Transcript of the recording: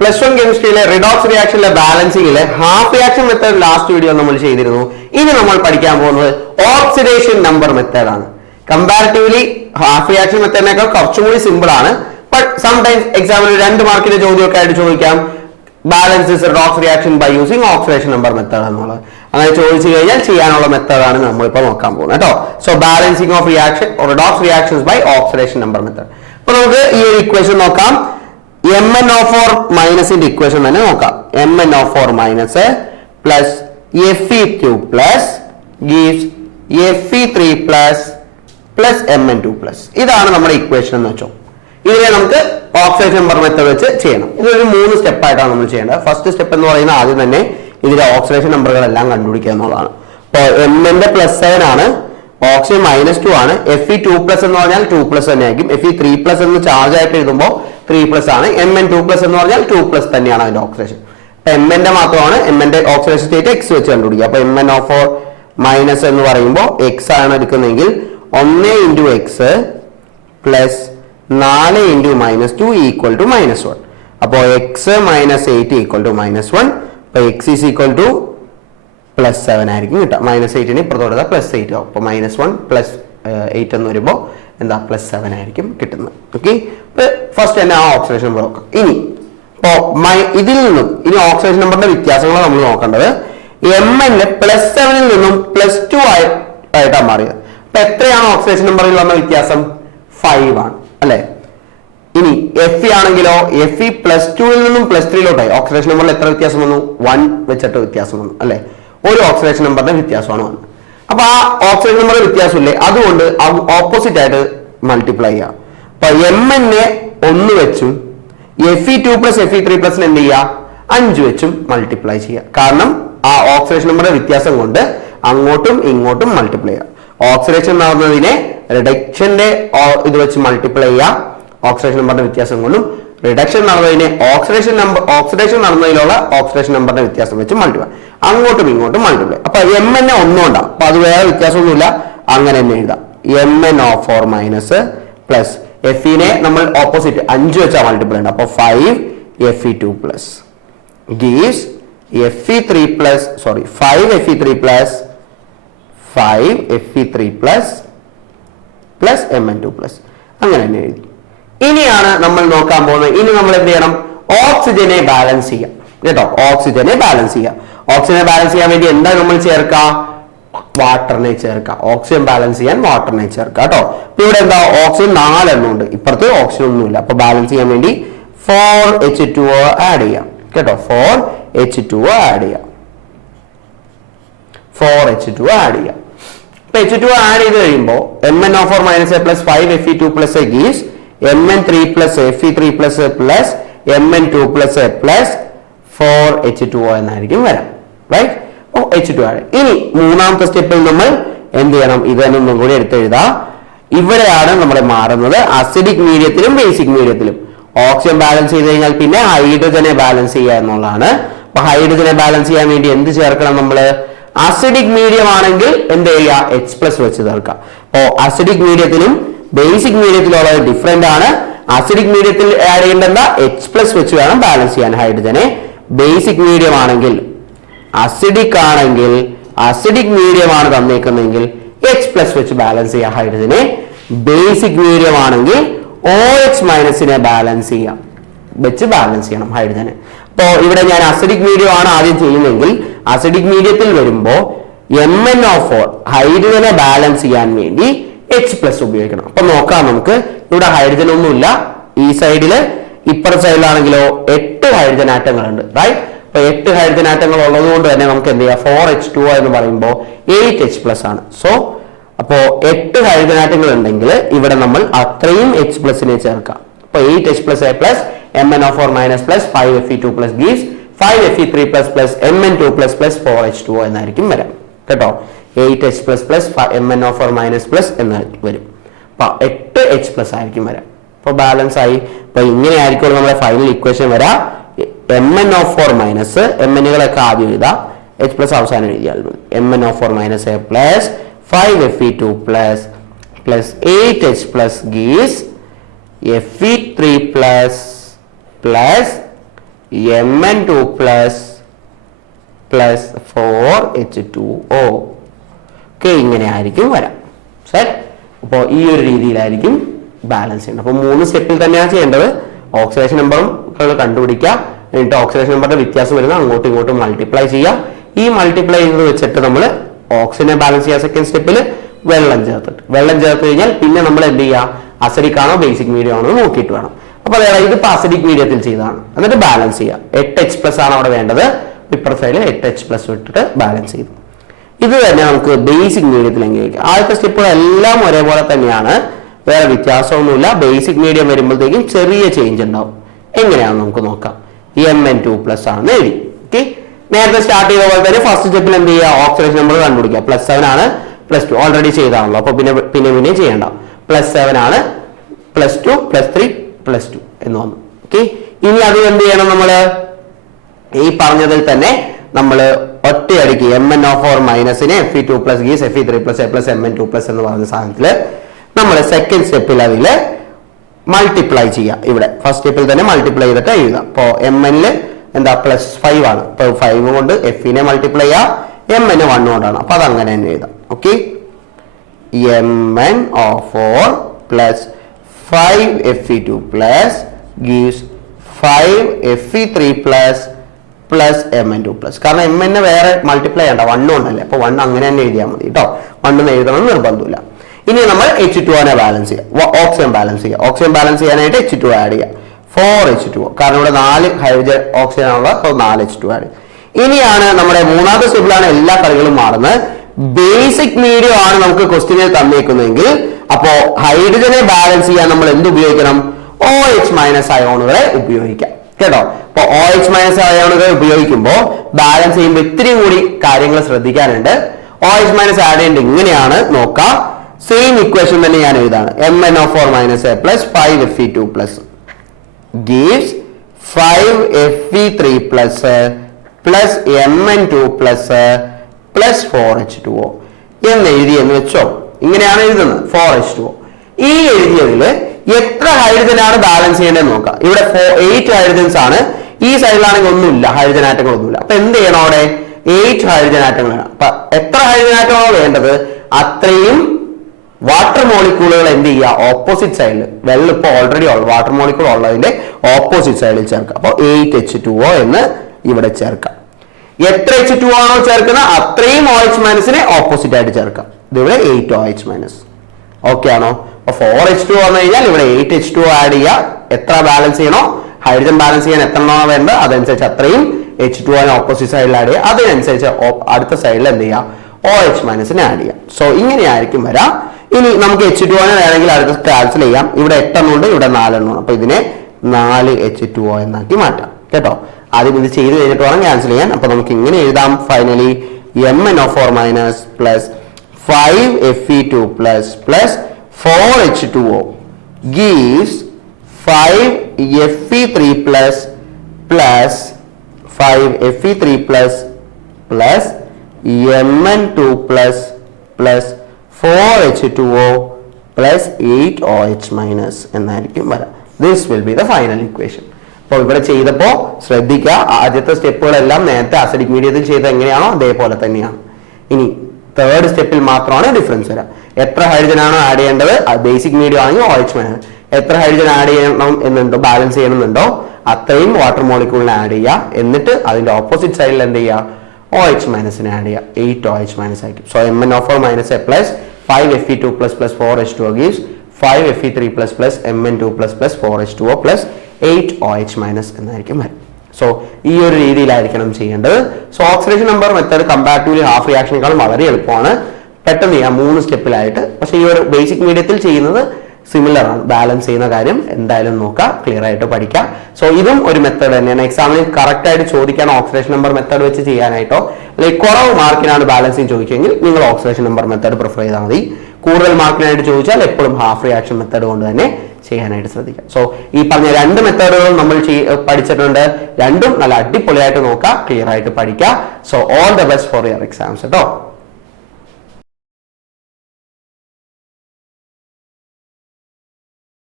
+1 കെമിസ്ട്രിയിലെ റിഡോക്സ് റിയാക്ഷനിലെ ബാലൻസിംഗിലെ half reaction method last video നമ്മൾ ചെയ്തിരുന്നു. ഇനി നമ്മൾ പഠിക്കാൻ പോകുന്നത് ഓക്സിഡേഷൻ നമ്പർ മെത്തേഡ് ആണ്. കമ്പാരിറ്റീവ്ലി ഹാഫ് റിയാക്ഷൻ മെത്തേഡിനേക്കാൾ കുറച്ചും കൂടി സിമ്പിൾ ആണ്. ബട്ട് സംടൈംസ് എക്സാമിൽ 2 മാർക്കിന്റെ ചോദ്യമൊക്കെ ആയിട്ട് ചോദിക്കാം balance redox reaction by using oxidation number method എന്നുള്ളത്. അങ്ങനെ ചോദിച്ചു കഴിഞ്ഞാൽ ചെയ്യാനുള്ള മെത്തേഡാണ് നമ്മളിപ്പോൾ നോക്കാൻ പോകുന്നത് കേട്ടോ. So balancing of reaction redox reactions by oxidation number method. അപ്പൊ നമുക്ക് ഈ ഒരു ഇക്വേഷൻ നോക്കാം. MnO4 മൈനസിന്റെ ഇക്വേഷൻ തന്നെ നോക്കാം. MnO4 minus plus Fe2 plus gives Fe3 plus plus Mn2 plus. ഇതാണ് നമ്മുടെ ഇക്വേഷൻ എന്ന് വെച്ചോ. ഇതിനെ നമുക്ക് ഓക്സിഡേഷൻ നമ്പർ മെത്തേഡ് വെച്ച് ചെയ്യണം. ഇതൊരു 3 സ്റ്റെപ്പ് ആയിട്ടാണ് നമ്മൾ ചെയ്യേണ്ടത്. ഫസ്റ്റ് സ്റ്റെപ്പ് എന്ന് പറയുന്നത് ആദ്യം തന്നെ ഇതിലെ ഓക്സിഡേഷൻ നമ്പറുകളെല്ലാം കണ്ടുപിടിക്കുക എന്നുള്ളതാണ്. ഇപ്പോൾ Mന്റെ +7 ആണ്, ഓക്സിജൻ -2 ആണ്. Fe2+ എന്ന് പറഞ്ഞാൽ 2+ തന്നെ ആയിരിക്കും. Fe3+ എന്ന് ചാർജ് ആയിട്ട് എഴുതുമ്പോൾ 3+ ആണ്. Mn2+ എന്ന് പറഞ്ഞാൽ 2+ തന്നെയാണ് അതിന്റെ ഓക്സിഡേഷൻ. Mന്റെ മാത്രമാണ് Mന്റെ ഓക്സിഡേഷൻ സ്റ്റേറ്റ് X വെച്ച് കണ്ടുപിടിക്കുക. അപ്പൊ MnO4 മൈനസ് എന്ന് പറയുമ്പോൾ X ആണ് എടുക്കുന്നതെങ്കിൽ 1 × X പ്ലസ് 4 × -2 ഈക്വൽ ടു -1. അപ്പോൾ X - 8 ഈക്വൽ ടു -1. അപ്പൊ X ഈസ് ഈക്വൽ ടു +7 ആയിരിക്കും കിട്ടുക. -8ന് ഇപ്പുറത്തോടെ +8 ആവും. അപ്പോൾ -1 + 8 എന്ന് വരുമ്പോൾ എന്താ +7 ആയിരിക്കും കിട്ടുന്നത്. ഓക്കെ, ഫസ്റ്റ് തന്നെ ആ ഓക്സിഡേഷൻ നമ്പർ നോക്കാം. ഇനി ഇതിൽ നിന്നും ഇനി ഓക്സിഡേഷൻ നമ്പറിന്റെ വ്യത്യാസങ്ങൾ നമ്മൾ നോക്കേണ്ടത്. Mn +7 നിന്നും +2 ആയിട്ടാണ് മാറിയത്. അപ്പൊ എത്രയാണ് ഓക്സിഡേഷൻ നമ്പറിൽ വന്ന വ്യത്യാസം? 5 ആണ് അല്ലെ. ഇനി Fe ആണെങ്കിലോ Fe +2 നിന്നും +3 ഓക്സിഡേഷൻ നമ്പറിൽ എത്ര വ്യത്യാസം വന്നു? 1 വെച്ചിട്ട് വ്യത്യാസം വന്നു അല്ലെ. ഒരു ഓക്സിഡേഷൻ നമ്പറിന്റെ വ്യത്യാസമാണ് വന്നത്. അപ്പൊ ആ ഓക്സിഡേഷൻ നമ്പറിന്റെ വ്യത്യാസമില്ലേ, അതുകൊണ്ട് ഓപ്പോസിറ്റ് ആയിട്ട് മൾട്ടിപ്ലൈ ചെയ്യാം. അപ്പൊ Mn 1 വെച്ചും Fe2 + Fe3+ എന്ത് ചെയ്യുക? 5 വെച്ചും മൾട്ടിപ്ലൈ ചെയ്യുക. കാരണം ആ ഓക്സിഡേഷൻ നമ്പറിന്റെ വ്യത്യാസം കൊണ്ട് അങ്ങോട്ടും ഇങ്ങോട്ടും മൾട്ടിപ്ലൈ ചെയ്യുക. ഓക്സിഡേഷൻ നടന്നതിനെ റിഡക്ഷന്റെ ഇത് വെച്ച് മൾട്ടിപ്ലൈ ചെയ്യുക ഓക്സിഡേഷൻ നമ്പറിന്റെ വ്യത്യാസം കൊണ്ടും, റിഡക്ഷൻ നടന്നതിനെ ഓക്സിഡേഷൻ നടന്നതിലുള്ള ഓക്സിഡേഷൻ നമ്പറിന്റെ വ്യത്യാസം വെച്ച് മൾട്ടിപ്ലൈ, അങ്ങോട്ടും ഇങ്ങോട്ടും മൾട്ടിപ്ലൈ. അപ്പൊ Mn 1 ഉണ്ടാവും. അപ്പൊ അത് വേറെ വ്യത്യാസമൊന്നുമില്ല, അങ്ങനെ തന്നെ എഴുതാം. MnO4 മൈനസ് പ്ലസ് Fe നമ്മൾ ഓപ്പോസിറ്റ് 5 വെച്ചാൽ മൾട്ടിപ്ലൈ ഉണ്ട്. അപ്പൊ 5 Fe2 plus gives 5 Fe3 plus Mn2 plus, അങ്ങനെ തന്നെ എഴുതി. ഇനിയാണ് നമ്മൾ നോക്കാൻ പോകുന്നത്. ഇനി നമ്മൾ എന്ത് ചെയ്യണം? ഓക്സിജനെ ബാലൻസ് ചെയ്യാം കേട്ടോ. ഓക്സിജനെ ബാലൻസ് ചെയ്യാൻ വേണ്ടി എന്താ നമ്മൾ ചേർക്കുക? വാട്ടറിനെ ചേർക്കാം. ഓക്സിജൻ ബാലൻസ് ചെയ്യാൻ വാട്ടറിനെ ചേർക്കാം കേട്ടോ. ഇപ്പൊ ഇവിടെ എന്താ ഓക്സിജൻ 4 എണ്ണം ഉണ്ട്, ഇപ്പുറത്ത് ഓക്സിജൻ ഒന്നുമില്ല. അപ്പൊ ബാലൻസ് ചെയ്യാൻ വേണ്ടി 4H2O ആഡ് ചെയ്യാം കേട്ടോ. 4H2O ആഡ് ചെയ്യാം. ഇപ്പൊ H2O ആഡ് ചെയ്ത് കഴിയുമ്പോൾ MnO4 minus plus 5 Fe2 plus gives Mn3 plus Fe3 plus plus Mn2 plus plus 4H2O എന്നായിരിക്കും വരാം. റൈറ്റ്? H2 ആണ്. ഇനി മൂന്നാമത്തെ സ്റ്റെപ്പിൽ നമ്മൾ എന്ത് ചെയ്യണം? ഇത് തന്നെ ഒന്നും കൂടി എടുത്തെഴുതാം. ഇവിടെയാണ് നമ്മൾ മാറുന്നത് അസിഡിക് മീഡിയത്തിലും ബേസിക് മീഡിയത്തിലും. ഓക്സിജൻ ബാലൻസ് ചെയ്ത് കഴിഞ്ഞാൽ പിന്നെ ഹൈഡ്രജനെ ബാലൻസ് ചെയ്യുക എന്നുള്ളതാണ്. അപ്പൊ ഹൈഡ്രജനെ ബാലൻസ് ചെയ്യാൻ വേണ്ടി എന്ത് ചേർക്കണം? നമ്മള് അസിഡിക് മീഡിയം ആണെങ്കിൽ എന്ത് ചെയ്യുക? H+ വെച്ച് ചേർക്കാം. അപ്പോ അസിഡിക് മീഡിയത്തിലും ബേസിക് മീഡിയത്തിലുള്ളത് ഡിഫറെന്റ് ആണ്. അസിഡിക് മീഡിയത്തിൽ ആഡ് ചെയ്യേണ്ട H+ വെച്ച് വേണം ബാലൻസ് ചെയ്യാൻ ഹൈഡ്രജനെ. ബേസിക് മീഡിയം ആണെങ്കിൽ അസിഡിക് മീഡിയം ആണ് തന്നേക്കുന്നതെങ്കിൽ H+ വെച്ച് ബാലൻസ് ചെയ്യാം ഹൈഡ്രജനെ. ബേസിക് മീഡിയം ആണെങ്കിൽ OH- ബാലൻസ് ചെയ്യണം ഹൈഡ്രജനെ. അപ്പോ ഇവിടെ ഞാൻ അസിഡിക് മീഡിയം ആണ് ആദ്യം ചെയ്യുന്നതെങ്കിൽ അസിഡിക് മീഡിയത്തിൽ വരുമ്പോ MnO4 ഹൈഡ്രജനെ ബാലൻസ് ചെയ്യാൻ വേണ്ടി H+ ഉപയോഗിക്കണം. അപ്പൊ നോക്കാം നമുക്ക്. ഇവിടെ ഹൈഡ്രജൻ ഒന്നുമില്ല. ഈ സൈഡില് ഇപ്പുറത്തെ സൈഡിലാണെങ്കിലോ 8 ഹൈഡ്രജൻ ആറ്റങ്ങളുണ്ട്. റൈറ്റ്? അപ്പൊ 8 ഹൈഡ്രജൻ ആറ്റങ്ങൾ ഉള്ളത് കൊണ്ട് തന്നെ നമുക്ക് എന്ത് ചെയ്യാം? 4H2O എന്ന് പറയുമ്പോൾ 8H+ ആണ്. സോ അപ്പോ 8 ഹൈഡ്രജൻ ആറ്റങ്ങൾ ഉണ്ടെങ്കിൽ ഇവിടെ നമ്മൾ അത്രയും H+നെ ചേർക്കാം. അപ്പൊ 8H+A plus MnO4 minus plus 5 Fe2 plus gives 5 Fe3 plus plus Mn2 plus plus 4H2O എന്നായിരിക്കും വരാം കേട്ടോ. 8H+ plus MnO4 minus plus എന്ന് വരും. അപ്പൊ 8H+ ആയിരിക്കും വരാം. അപ്പൊ ബാലൻസ് ആയി. അപ്പൊ ഇങ്ങനെ ആയിരിക്കും നമ്മുടെ ഫൈനൽ ഇക്വേഷൻ വരാം. MnO4 മൈനസ് Mnകളൊക്കെ ആദ്യം എഴുതാം, H+ അവസാനം എഴുതിയാൽ മതി. MnO4 minus A plus 5 Fe2 plus plus 8H+ gives Fe3 plus Mn2 plus 4H2O. Okay, ഇങ്ങനെ ആയിരിക്കും വരാം. സെറ്റ്. അപ്പോൾ ഈ ഒരു രീതിയിലായിരിക്കും ബാലൻസ് ചെയ്യേണ്ടത്. അപ്പോൾ 3 സ്റ്റെപ്പിൽ തന്നെയാണ് ചെയ്യേണ്ടത്. ഓക്സിഡേഷൻ നമ്പറും കണ്ടുപിടിക്കുക, എന്നിട്ട് ഓക്സിഡേഷൻ നമ്പറിന്റെ വ്യത്യാസം വരുന്നത് അങ്ങോട്ടും ഇങ്ങോട്ടും മൾട്ടിപ്ലൈ ചെയ്യുക. ഈ മൾട്ടിപ്ലൈ ചെയ്ത് വെച്ചിട്ട് നമ്മൾ ഓക്സിജനെ ബാലൻസ് ചെയ്യുക. സെക്കൻഡ് സ്റ്റെപ്പിൽ വെള്ളം ചേർത്ത് കഴിഞ്ഞാൽ പിന്നെ നമ്മൾ എന്ത് ചെയ്യുക, അസിഡിക് ആണോ ബേസിക് മീഡിയം ആണോ നോക്കിയിട്ട് വേണം. അപ്പൊ അതായത് ഇതിപ്പോ അസിഡിക് മീഡിയത്തിൽ ചെയ്തതാണ്. എന്നിട്ട് ബാലൻസ് ചെയ്യുക. 8H+ ആണ് അവിടെ വേണ്ടത്. ഇപ്പുറ സൈഡിൽ 8H+ വിട്ടിട്ട് ബാലൻസ് ചെയ്തു. ഇത് തന്നെ നമുക്ക് ബേസിക് മീഡിയത്തിൽ എങ്ങനെ വയ്ക്കാം. ആദ്യത്തെ സ്റ്റെപ്പുകളെല്ലാം ഒരേപോലെ തന്നെയാണ്, വേറെ വ്യത്യാസമൊന്നുമില്ല. ബേസിക് മീഡിയം വരുമ്പോഴത്തേക്കും ചെറിയ ചേഞ്ച് ഉണ്ടാവും. എങ്ങനെയാണെന്ന് നമുക്ക് നോക്കാം. Mn2+ ആണെന്ന് എഴുതി. ഓക്കെ, നേരത്തെ സ്റ്റാർട്ട് ചെയ്ത പോലെ തന്നെ ഫസ്റ്റ് സ്റ്റെപ്പിൽ എന്ത് ചെയ്യുക, ഓക്സിഡേഷൻ നമ്പർ കണ്ടുപിടിക്കുക. +7 ആണ്, +2 ഓൾറെഡി ചെയ്താണല്ലോ, അപ്പൊ പിന്നെ ചെയ്യണ്ട. +7 ആണ്, +2 +3 +2 എന്ന് വന്നു. ഓക്കെ, ഇനി അത് എന്ത് ചെയ്യണം, നമ്മള് ഈ പറഞ്ഞതിൽ തന്നെ നമ്മൾ ഒറ്റയടിക്ക് Mn(4) മൈനസിനെ Fe2+ geese Fe3+ A Mn2+ എന്ന് പറഞ്ഞ സാധനത്തില് നമ്മൾ സെക്കൻഡ് സ്റ്റെപ്പിൽ അതിൽ മൾട്ടിപ്ലൈ ചെയ്യുക. ഇവിടെ ഫസ്റ്റ് സ്റ്റെപ്പിൽ തന്നെ മൾട്ടിപ്ലൈ ചെയ്തിട്ട് എഴുതാം. അപ്പോൾ Mn എന്താ +5 ആണ്. ഇപ്പൊ 5 കൊണ്ട് F-നെ മൾട്ടിപ്ലൈ ചെയ്യുക, Mn 1 കൊണ്ടാണ്. അപ്പൊ അത് അങ്ങനെ തന്നെ എഴുതാം. Okay, Mn(4) + 5Fe2+ gives 5Fe3+ Mn2+. കാരണം Mn വേറെ മൾട്ടിപ്ലൈ ചെയ്യണ്ട, 1 കൊണ്ടല്ലേ. അപ്പൊ 1 അങ്ങനെ തന്നെ എഴുതിയാൽ മതി കേട്ടോ. 1 എഴുതണം നിർബന്ധമില്ല. ഇനി നമ്മൾ H2O ബാലൻസ് ചെയ്യുക, ഓക്സിജൻ ബാലൻസ് ചെയ്യുക. ഓക്സിജൻ ബാലൻസ് ചെയ്യാനായിട്ട് H2O ആഡ് ചെയ്യുക. 4H2O, കാരണം ഇവിടെ 4 ഹൈഡ്രജൻ ഓക്സിജൻ ആണുള്ളത്. അപ്പോൾ 4H2O ആഡ്. ഇനിയാണ് നമ്മുടെ മൂന്നാമത്തെ സ്റ്റെപ്പിലാണ് എല്ലാ കളികളും മാറുന്നത്. ബേസിക് മീഡിയം ആണ് നമുക്ക് ക്വസ്റ്റ്യനിൽ തന്നേക്കുന്നതെങ്കിൽ അപ്പോ ഹൈഡ്രജനെ ബാലൻസ് ചെയ്യാൻ നമ്മൾ എന്ത് ഉപയോഗിക്കണം, OH- അയോണുകളെ ഉപയോഗിക്കാം കേട്ടോ. അപ്പൊ OH- അയോണുകൾ ഉപയോഗിക്കുമ്പോൾ ബാലൻസ് ചെയ്യുമ്പോൾ ഇത്തിരി കൂടി കാര്യങ്ങൾ ശ്രദ്ധിക്കാനുണ്ട്. OH- ആഡ് ചെയ്യേണ്ടത് ഇങ്ങനെയാണ്, നോക്കാം. സെയിം ഇക്വേഷൻ തന്നെ ഞാൻ എഴുതാണ്. Mn(4) - A + 5Fe2+ gives 5Fe3+ Mn2+ 4H2O എന്ന് എഴുതിയെന്ന് വെച്ചോ. ഇങ്ങനെയാണ് എഴുതുന്നത് 4H2O. ഈ എഴുതിയതില് എത്ര ഹൈഡ്രജൻ ആണ് ബാലൻസ് ചെയ്യേണ്ടത് നോക്കാം. ഇവിടെ 8 ഹൈഡ്രജൻസ് ആണ്. ഈ സൈഡിലാണെങ്കിൽ ഒന്നുമില്ല, ഹൈഡ്രജൻ ആറ്റങ്ങളൊന്നുമില്ല. അപ്പൊ എന്ത് ചെയ്യണം, അവിടെ 8 ഹൈഡ്രജൻ ആറ്റങ്ങളാണ്. അപ്പൊ എത്ര ഹൈഡ്രജൻ ആറ്റമാണോ വേണ്ടത് അത്രയും വാട്ടർ മോളിക്യൂളുകൾ എന്ത് ചെയ്യുക, ഓപ്പോസിറ്റ് സൈഡിൽ. വെള്ളം ഇപ്പോൾ ഓൾറെഡി വാട്ടർ മോളിക്യൂൾ ഉള്ളതിന്റെ ഓപ്പോസിറ്റ് സൈഡിൽ ചേർക്കാം. അപ്പോൾ 8H2O എന്ന് ഇവിടെ ചേർക്കാം. എത്ര H2O ആണോ ചേർക്കുന്നത് അത്രയും OH- ഓപ്പോസിറ്റ് ആയിട്ട് ചേർക്കാം. ഇതിവിടെ 8OH-. ഓക്കെ ആണോ? അപ്പൊ 4H2O വന്നു കഴിഞ്ഞാൽ ഇവിടെ 8H2O ആഡ് ചെയ്യുക. എത്ര ബാലൻസ് ചെയ്യണോ, ഹൈഡ്രജൻ ബാലൻസ് ചെയ്യാൻ എത്ര എണ്ണോ വേണ്ടത് അതനുസരിച്ച് അത്രയും H2O ഓപ്പോസിറ്റ് സൈഡിൽ ആഡ് ചെയ്യുക. അതിനനുസരിച്ച് അടുത്ത സൈഡിൽ എന്ത് ചെയ്യുക, OH- ആഡ് ചെയ്യാം. സോ ഇങ്ങനെയായിരിക്കും വരാം. ഇനി നമുക്ക് H2O വേണമെങ്കിൽ അടുത്ത് ക്യാൻസൽ ചെയ്യാം. ഇവിടെ 8 എണ്ണം ഉണ്ട്, ഇവിടെ 4 എണ്ണം. അപ്പൊ ഇതിനെ 4H2O എന്നാക്കി മാറ്റാം കേട്ടോ. ആദ്യം ഇത് ചെയ്ത് കഴിഞ്ഞിട്ട് വേണം ക്യാൻസൽ ചെയ്യാൻ. അപ്പൊ നമുക്ക് ഇങ്ങനെ എഴുതാം, finally Mn(4) - 5Fe2+ 4H2O gives 5Fe3+ Mn2+ 4H2O 8OH- എന്നായിരിക്കും വരാം. This will be the final equation. അപ്പോൾ ഇവിടെ ചെയ്തപ്പോൾ ശ്രദ്ധിക്കുക, ആദ്യത്തെ സ്റ്റെപ്പുകളെല്ലാം നേരത്തെ അസിഡിക് മീഡിയത്തിൽ ചെയ്ത എങ്ങനെയാണോ അതേപോലെ തന്നെയാണ്. ഇനി തേർഡ് സ്റ്റെപ്പിൽ മാത്രമാണ് ഡിഫറൻസ് വരാം. എത്ര ഹൈഡ്രജൻ ആണോ ആഡ് ചെയ്യേണ്ടത്, ബേസിക് മീഡിയം ആണെങ്കിൽ OH- എത്ര ഹൈഡ്രജൻ ആഡ് ചെയ്യണം എന്നുണ്ടോ, ബാലൻസ് ചെയ്യണമെന്നുണ്ടോ അത്രയും വാട്ടർ മോളിക്യൂളിനെ ആഡ് ചെയ്യുക. എന്നിട്ട് അതിന്റെ ഓപ്പോസിറ്റ് സൈഡിൽ എന്ത് ചെയ്യുക, OH- ആഡ് ചെയ്യുക. 8OH- ആയിരിക്കും. So Mn(4) - A + 5Fe2+ 4H2O gives 5Fe3+ Mn2+ 4H2O 8OH- എന്നായിരിക്കും വരും. സോ ഈ ഒരു രീതിയിലായിരിക്കണം ചെയ്യേണ്ടത്. So oxidation number method comparatively half റിയാക്ഷനേക്കാളും വളരെ എളുപ്പമാണ്, പെട്ടെന്ന് ചെയ്യാം 3 സ്റ്റെപ്പിലായിട്ട്. പക്ഷേ ഈ ഒരു ബേസിക് മീഡിയത്തിൽ ചെയ്യുന്നത് സിമിലർ ആണ്. ബാലൻസ് ചെയ്യുന്ന കാര്യം എന്തായാലും നോക്കുക, ക്ലിയർ ആയിട്ട് പഠിക്കുക. സോ ഇതും ഒരു മെത്തേഡ് തന്നെയാണ്. എക്സാമിന് കറക്റ്റ് ആയിട്ട് ചോദിക്കാൻ ഓക്സിഡേഷൻ നമ്പർ മെത്തേഡ് വെച്ച് ചെയ്യാനായിട്ടോ അല്ലെങ്കിൽ കുറവ് മാർക്കിനാണ് ബാലൻസിങ് ചോദിക്കുമെങ്കിൽ നിങ്ങൾ ഓക്സിഡേഷൻ നമ്പർ മെത്തേഡ് പ്രിഫർ ചെയ്താൽ മതി. കൂടുതൽ മാർക്കിനായിട്ട് ചോദിച്ചാൽ എപ്പോഴും ഹാഫ് റിയാക്ഷൻ മെത്തേഡ് കൊണ്ട് തന്നെ ചെയ്യാനായിട്ട് ശ്രദ്ധിക്കാം. സോ ഈ പറഞ്ഞ 2 മെത്തേഡുകളും നമ്മൾ പഠിച്ചിട്ടുണ്ട്. രണ്ടും നല്ല അടിപൊളിയായിട്ട് നോക്കുക, ക്ലിയർ ആയിട്ട് പഠിക്കുക. So all the best for your exams കേട്ടോ.